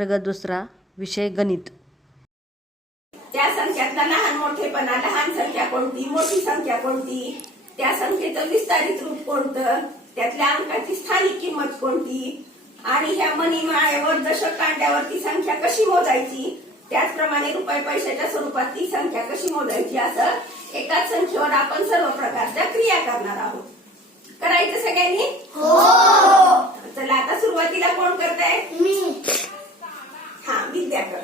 वर्ग दुसरा विषय गणित। त्या संख्यातला लहान मोठेपणा, लहान संख्या कोणती, मोठी संख्या कोणती, त्या संख्येचं विस्तारित रूप कोणतं, त्यातल्या अंकाची स्थानिक किंमत कोणती, आणि ह्या मणिमाळेवर दशक कांड्यावर ती संख्या कशी मोजायची, त्याचप्रमाणे रुपये पैशाच्या स्वरूपात ती संख्या कशी मोजायची, असं एकाच संख्येवर आपण सर्व प्रकारच्या क्रिया करणार आहोत. करायचं सगळ्यांनी? हो. चला आता सुरुवातीला कोण करताय? मी. हा, विद्या कर.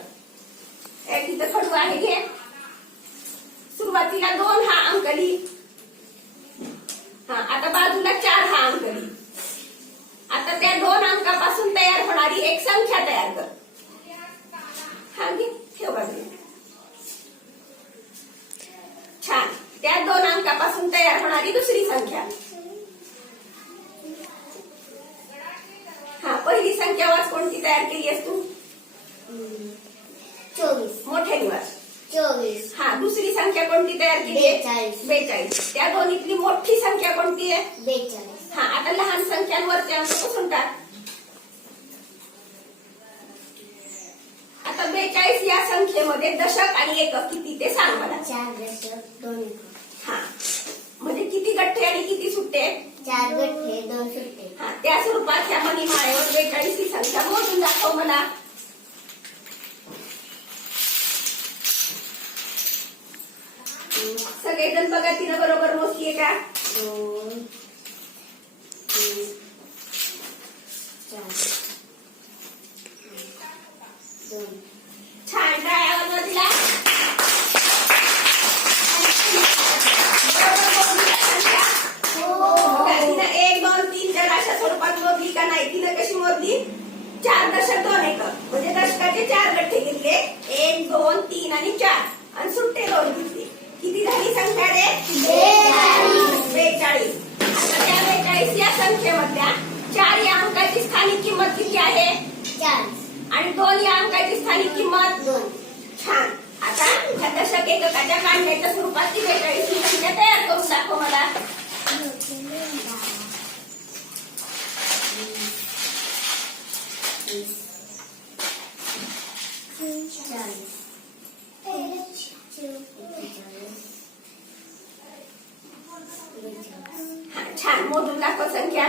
एक इथं खडू आहे घे. सुरुवातीला 2 हा अंक लिही. हा, आता बाजूला 4 हा अंक लिही. आता त्या 2 अंकापासून तयार होणारी एक संख्या तयार कर. हा घे, ठेव बाजूला. छान. त्या 2 अंकापासून तयार होणारी दुसरी संख्या. हा, पहिली संख्या वाच, कोणती तयार केली आहेस तू? 24. मोठे दिवस 24. हा, दुसरी संख्या कोणती तयार केली आहे? 42. 42. त्या दोन्हीतली मोठी संख्या कोणती आहे? 42. हा, आता लहान संख्यांवरचे अंक पुसून टाक. आता 42 या संख्येमध्ये दशक आणि एकक किती ते सांग मला. 4 दशक 2 एकक. हा, म्हणजे किती गठ्ठे आणि किती सुट्टे? 4 गठ्ठे 2 सुट्टे. हा, त्या स्वरूपात ह्या मणिमाळेवर 42 ही संख्या मोजून दाखव मला. सगळेजण बघा, तिनं बरोबर मोजलीये का? 2 3 4 2. छान, टाळ्या वाजवा तिला. बघा, तिनं 1 2 3 4 अशा स्वरूपात मोजली का नाही? तिनं कशी मोजली? 4 दशक 2 एकक, म्हणजे दशकाचे 4 गठ्ठे घेतले. 1 2 3 आणि 4, आणि सुट्टे 2 घेतले. किती झाली संख्या रे? 42. आता त्या 42 या संख्येमधल्या 4 या अंकाची स्थानिक किंमत किती आहे? 4. आणि 2 या अंकाची स्थानिक किंमत 2. छान. आता ह्या दशक एककाच्या काढण्याच्या स्वरूपात ती 42 ही संख्या तयार करून दाखव मला. 40. छान, मोजून दाखव संख्या.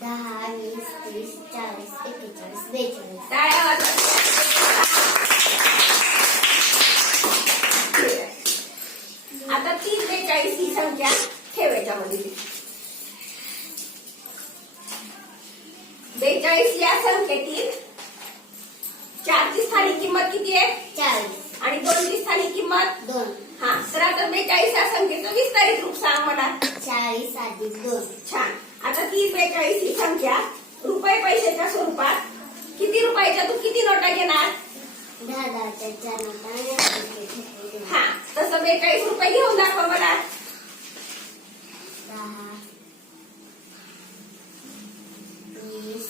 10 20 30 40 41 42. टाळ्या वाजवा. आता 30 42 ही संख्या ठेवायच्या मध्ये. 42 या संख्येतील 4 ची स्थानिक किंमत किती आहे? 40. आणि 2 ची स्थानिक किंमत 2. हा, तर आता 42 या संख्येचं विस्तारित रूप सांग मला. 40 अधिक 2. छान. आता 30 42 ही संख्या रुपये पैशाच्या स्वरूपात किती रुपयाच्या तू किती नोटा घेणार? 10 च्या 4 नोटा आणि हा, तसं 42 रुपये घेऊन दाखव मला. 10 20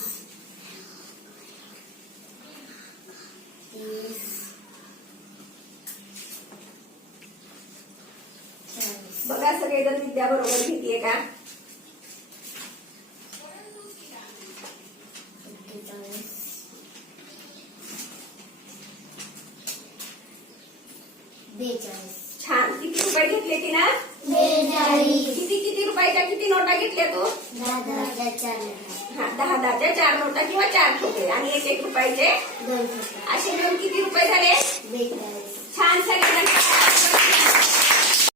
30 40. बघा, सगळेजण विद्या बरोबर घेतीये का? 42. छान. किती रुपये घेतले तिनं? 42. किती किती रुपयाच्या किती नोटा घेतल्या तू? 10 च्या 4 नोटा. हा, 10 च्या 4 नोटा किंवा 4 ठोके, आणि 1 1 रुपयाचे 2 नोटा. असे मिळून किती रुपये झाले?